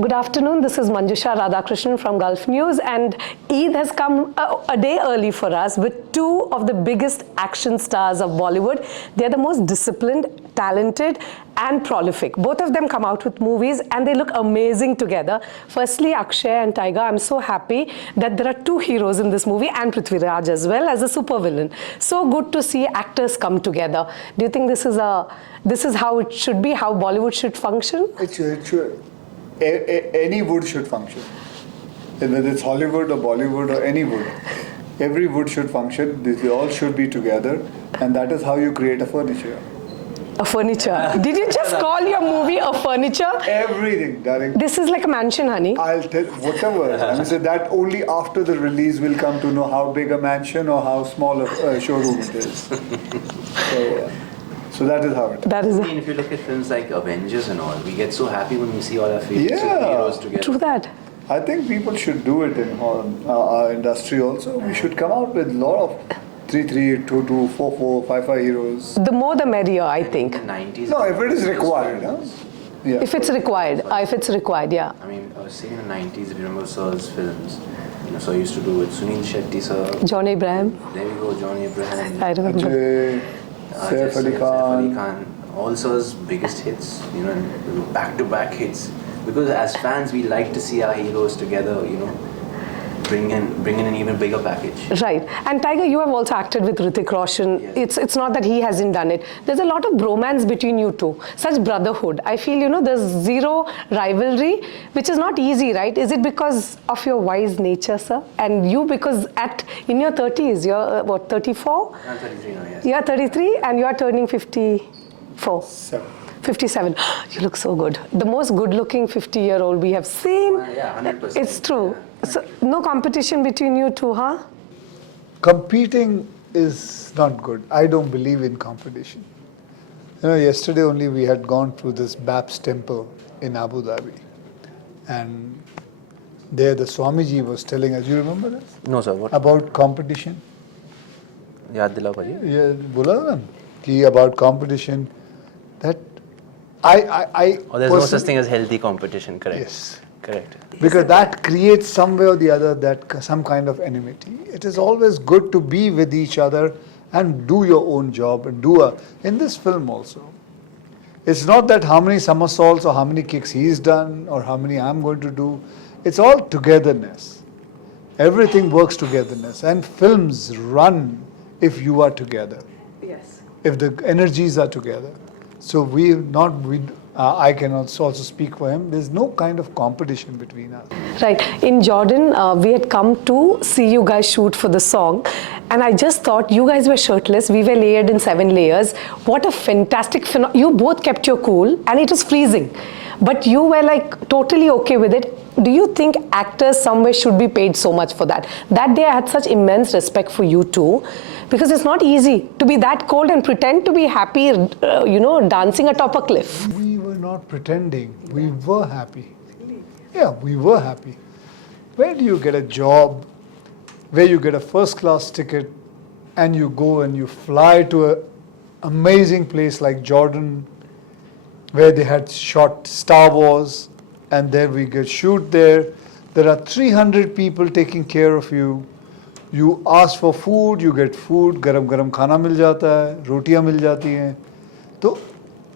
Good afternoon. This is Manjusha Radhakrishnan from Gulf News, and Eid has come a day early for us with two of the biggest action stars of Bollywood. They're the most disciplined, talented, and prolific. Both of them come out with movies, and they look amazing together. Firstly, Akshay and Tiger, I'm so happy that there are two heroes in this movie, and Prithviraj as well as a supervillain. So good to see actors come together. Do you think this is how it should be, how Bollywood should function? It should. Any wood should function. Whether it's Hollywood or Bollywood or any wood. Every wood should function. They all should be together. And that is how you create a furniture. A furniture. Did you just call your movie a furniture? Everything, darling. This is like a mansion, honey. I'll tell whatever. I mean, so that only after the release will come to know how big a mansion or how small a showroom it is. So that is how it is. That is. I mean, if you look at films like Avengers and all, we get so happy when we see all our favorite superheroes together. True that. I think people should do it in our industry also. We should come out with a lot of 3-3, 2-2, 4-4, 5-5 heroes. The more the merrier, I think. In the 90s. No, if it is required. Huh? Yeah. If it's required, yeah. I mean, I was saying in the 90s, if you remember Sir's films, Sir used to do with Sunil Shetty, Sir. John Abraham. There we go, John Abraham. I remember. Ajay, Saif Ali Khan. All Sir's biggest hits, back-to-back hits. Because as fans, we like to see our heroes together, bring in an even bigger package. Right. And Tiger, you have also acted with Hrithik Roshan. Yes. It's not that he hasn't done it. There's a lot of bromance between you two. Such brotherhood. I feel, there's zero rivalry, which is not easy, right? Is it because of your wise nature, sir? And you, because in your 30s, you're 34? I'm 33 now, yes. You're 33 and you're turning 54. 57. You look so good. The most good-looking 50-year-old we have seen. Yeah, 100%. It's true. So, no competition between you two, huh? Competing is not good. I don't believe in competition. Yesterday only we had gone through this Babs temple in Abu Dhabi. And there the Swamiji was telling us, you remember this? No, sir. What? About competition. Yaad dilao bhai. Yeah, bola na ki about competition. That there's no such thing as healthy competition, correct? Yes. Correct. Because that creates some way or the other some kind of enmity. It is always good to be with each other and do your own job and in this film also. It's not that how many somersaults or how many kicks he's done or how many I'm going to do. It's all togetherness. Everything works togetherness, and films run if you are together. Yes. If the energies are together. So I can also speak for him. There's no kind of competition between us. Right. In Jordan, we had come to see you guys shoot for the song. And I just thought you guys were shirtless. We were layered in 7 layers. What a fantastic you both kept your cool and it was freezing. But you were like totally okay with it. Do you think actors somewhere should be paid so much for that? That day I had such immense respect for you two, because it's not easy to be that cold and pretend to be happy, dancing atop a cliff. We were not pretending. We were happy. Yeah, we were happy. Where do you get a job where you get a first class ticket and you go and you fly to an amazing place like Jordan, where they had shot Star Wars, and then we get shoot there. There are 300 people taking care of you. You ask for food, you get food. Garam garam khana mil jata hai, rotiyan mil jati hain. So,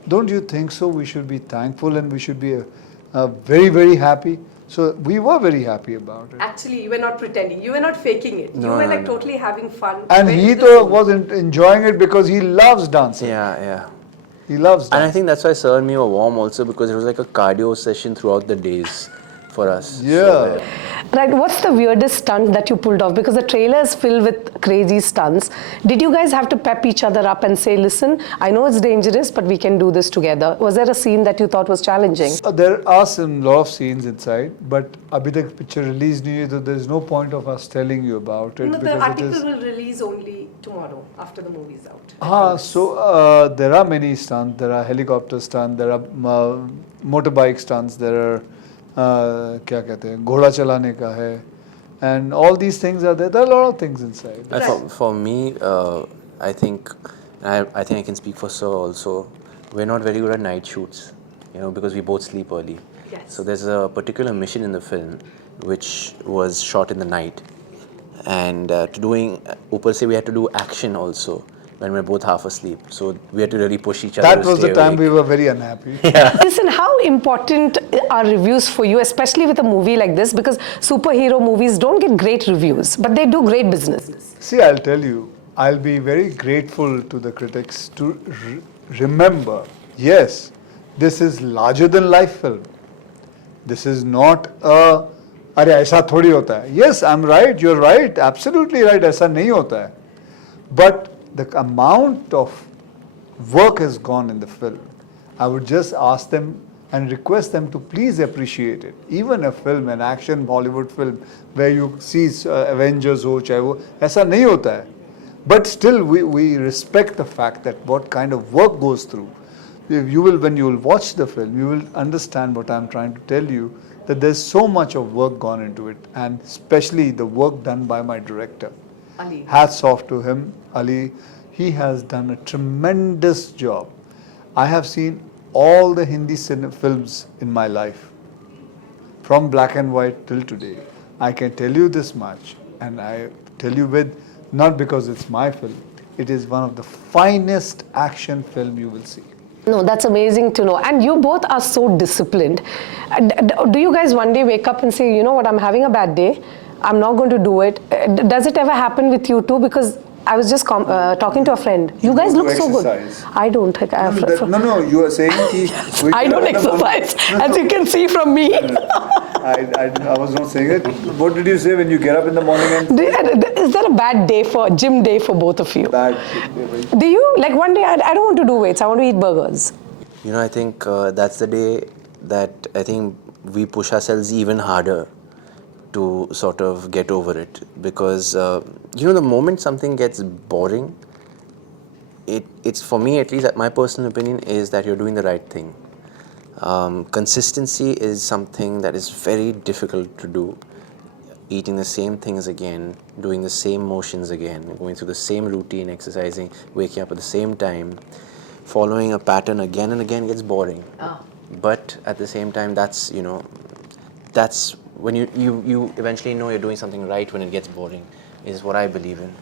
don't you think so? We should be thankful and we should be very, very happy. So we were very happy about it. Actually, you were not pretending. You were not faking it. You were totally having fun. And he wasn't enjoying it because he loves dancing. Yeah. He loves dancing. And I think that's why Sir and me were warm also, because it was like a cardio session throughout the days for us. Yeah. Right, what's the weirdest stunt that you pulled off? Because the trailer is filled with crazy stunts. Did you guys have to pep each other up and say, listen, I know it's dangerous, but we can do this together? Was there a scene that you thought was challenging? There are some lot of scenes inside, but abhi tak picture release nahi hai, so there's no point of us telling you about it. No, the article will release only tomorrow after the movie is out. So there are many stunts. There are helicopter stunts, there are motorbike stunts, there are क्या कहते हैं घोड़ा चलाने का है, and all these things are there. There are a lot of things inside. For me, I think I can speak for Sir also. We're not very good at night shoots, because we both sleep early. So there's a particular mission in the film which was shot in the night, and ऊपर से we had to do action also when we're both half asleep. So we had to really push each other. That to was stay the time awake. we were very unhappy. Listen, how important are reviews for you, especially with a movie like this? Because superhero movies don't get great reviews, but they do great business. See, I'll tell you, I'll be very grateful to the critics to remember, yes, this is larger than life film. This is not a, अरे ऐसा थोड़ी होता है. Yes, I'm right, you're right, absolutely right, ऐसा नहीं होता है. But the amount of work has gone in the film. I would just ask them and request them to please appreciate it. Even a film, an action Bollywood film, where you see Avengers हो चाहे वो ऐसा नहीं होता है. But still, we respect the fact that what kind of work goes through. You will, when you will watch the film, you will understand what I'm trying to tell you, that there's so much of work gone into it, and especially the work done by my director. Ali. Hats off to him, Ali. He has done a tremendous job. I have seen all the Hindi films in my life, from black and white till today. I can tell you this much, and I tell you with, not because it's my film, it is one of the finest action film you will see. No, that's amazing to know. And you both are so disciplined. Do you guys one day wake up and say, you know what, I'm having a bad day, I'm not going to do it? Does it ever happen with you too? Because I was just talking to a friend. You guys look so good. I don't. No, you are saying I don't exercise, as you can see from me. I was not saying it. What did you say when you get up in the morning and... Is there a bad day gym day for both of you? Bad. Do you? Like one day, I don't want to do weights, I want to eat burgers. You know, I think that's the day that I think we push ourselves even harder to sort of get over it, because you know, the moment something gets boring, it's for me, at least at my personal opinion, is that you're doing the right thing. Consistency is something that is very difficult to do. Eating the same things again, doing the same motions again, going through the same routine, exercising, waking up at the same time, following a pattern again and again gets boring. But at the same time, that's, you know, that's when you eventually know you're doing something right when it gets boring, is what I believe in.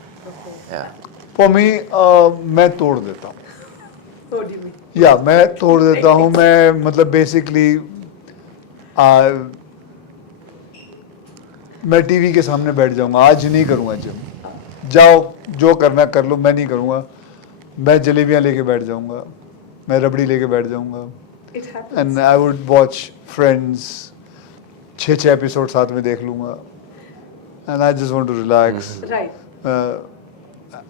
Yeah. For me, मैं तोड़ देता हूँ. What do you mean? Yeah, मैं तोड़ देता हूँ. मैं मतलब basically मैं टीवी के सामने बैठ जाऊँगा. आज नहीं करूँगा जिम. जाओ जो करना कर लो, मैं नहीं करूँगा. मैं जलेबियाँ लेके बैठ जाऊँगा. मैं रबड़ी लेके बैठ जाऊँगा. And I would watch Friends. 6 episodes साथ में देख लूँगा. And I just want to relax. Right.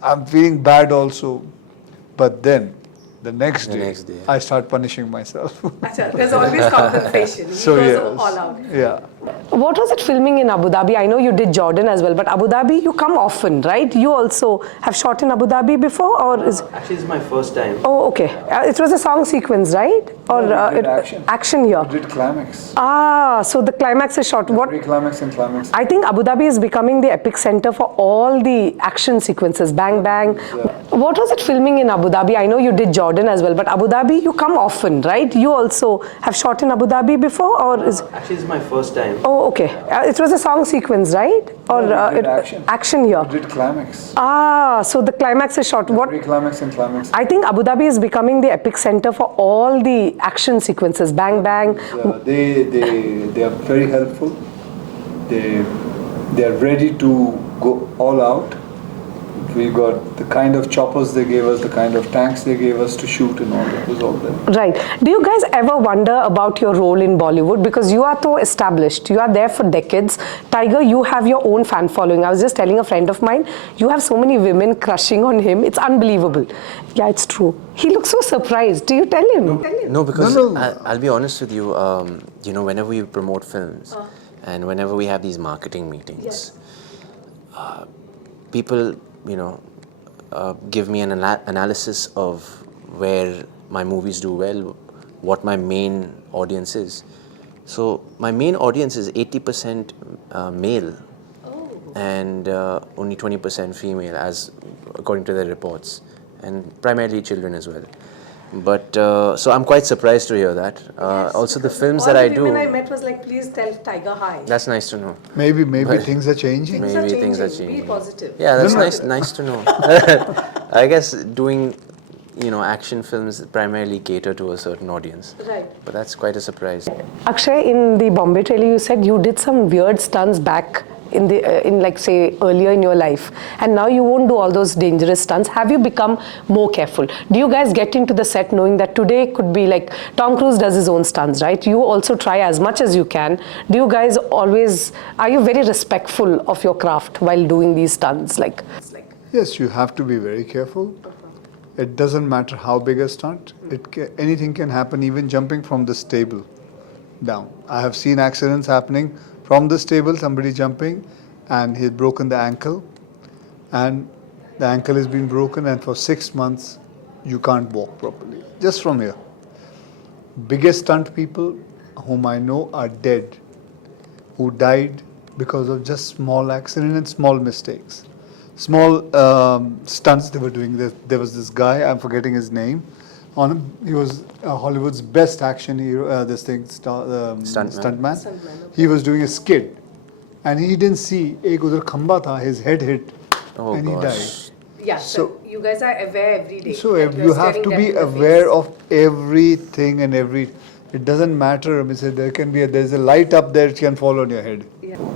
I'm feeling bad also, but then the next day, day. I start punishing myself. There's always compensation. So yes, all out. yeah. What was it filming in Abu Dhabi? I know you did Jordan as well, but Abu Dhabi, you come often, right? You also have shot in Abu Dhabi before, or is? Actually, it's my first time. Oh, okay. It was a song sequence, right? Or we did action. Action here. We did climax. Ah, so the climax is shot. What? Pre-climax and climax. I think Abu Dhabi is becoming the epic center for all the action sequences. Bang, bang. What was it filming in Abu Dhabi? I know you did Jordan as well, but Abu Dhabi, you come often, right? You also have shot in Abu Dhabi before, or is? Actually, it's my first time. Oh, okay. It was a song sequence, right? Or we did action. Action here. We did climax. Ah, so the climax is shot. What? Pre-climax and climax. I think Abu Dhabi is becoming the epic center for all the action sequences. Bang, bang. They are very helpful. They are ready to go all out. We got the kind of choppers they gave us, the kind of tanks they gave us to shoot, and all that was all there. Right. Do you guys ever wonder about your role in Bollywood? Because you are so established. You are there for decades. Tiger, you have your own fan following. I was just telling a friend of mine, you have so many women crushing on him. It's unbelievable. Yeah, it's true. He looks so surprised. Do you tell him? No, because No. I'll be honest with you. You know, whenever we promote films and whenever we have these marketing meetings, people, you know, give me an analysis of where my movies do well, what my main audience is. So my main audience is 80% male and only 20% female, as according to the reports, and primarily children as well. But so I'm quite surprised to hear that. Also, the films that I do. All the women I met was like, please tell Tiger hi. That's nice to know. Maybe But- things are changing. Maybe things are Be changing. positive. Yeah, that's No, no. nice to know. I guess doing, action films primarily cater to a certain audience. Right. But that's quite a surprise. Akshay, in the Bombay trailer, you said you did some weird stunts back in like say earlier in your life, and now you won't do all those dangerous stunts. Have you become more careful? Do you guys get into the set knowing that today could be like Tom Cruise does his own stunts, right? You also try as much as you can. Do you guys always, are you very respectful of your craft while doing these stunts? Like, Yes, you have to be very careful. It doesn't matter how big a stunt. Anything can happen, even jumping from this table down. I have seen accidents happening from this table, somebody jumping, and he's broken the ankle, and the ankle has been broken, and for 6 months you can't walk properly. Just from here. Biggest stunt people whom I know are dead, who died because of just small accident and small mistakes. Small stunts they were doing. There was this guy, I'm forgetting his name. He was Hollywood's best action hero. Stuntman. He was doing a skid, and he didn't see ek udhar khamba tha. His head hit, Oh, and he gosh. died. yeah, So- you guys are aware every day. So you have to be aware of everything and every. It doesn't matter. There's a light up there. It can fall on your head.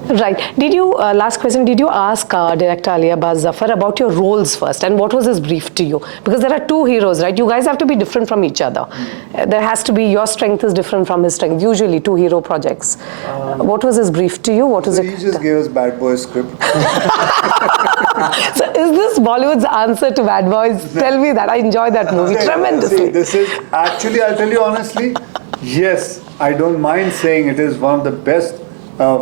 Right. Did you, last question, did you ask director Ali Abbas Zafar about your roles first, and what was his brief to you? Because there are two heroes, right? You guys have to be different from each other. There has to be, your strength is different from his strength, usually two hero projects. What was his brief to you? What was So it? he just gave us Bad Boys script. So is this Bollywood's answer to Bad Boys? Tell me that. I enjoy that movie tremendously. See, this is actually, I'll tell you honestly, yes, I don't mind saying it is one of the best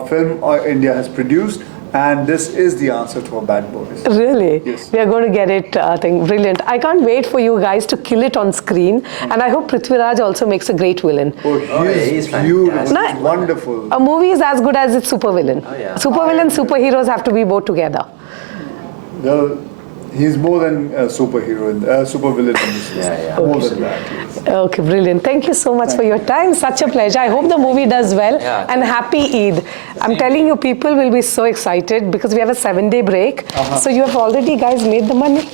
film India has produced, and this is the answer to a Bad Boys. Really? Yes. We are going to get it, I think, brilliant. I can't wait for you guys to kill it on screen, and I hope Prithviraj also makes a great villain. Oh, he's beautiful, fantastic. No. wonderful. A movie is as good as its supervillain. Oh, yeah. Supervillain, superheroes have to be both together. Well, he's more than a superhero, supervillain in this film. Yeah, yeah. More than that. Yes. Okay, brilliant. Thank you so much for your time. Such a pleasure. I hope the movie does well. Yeah, and happy Eid. I'm telling you, people will be so excited because we have a 7-day break. So you have already, guys, made the money.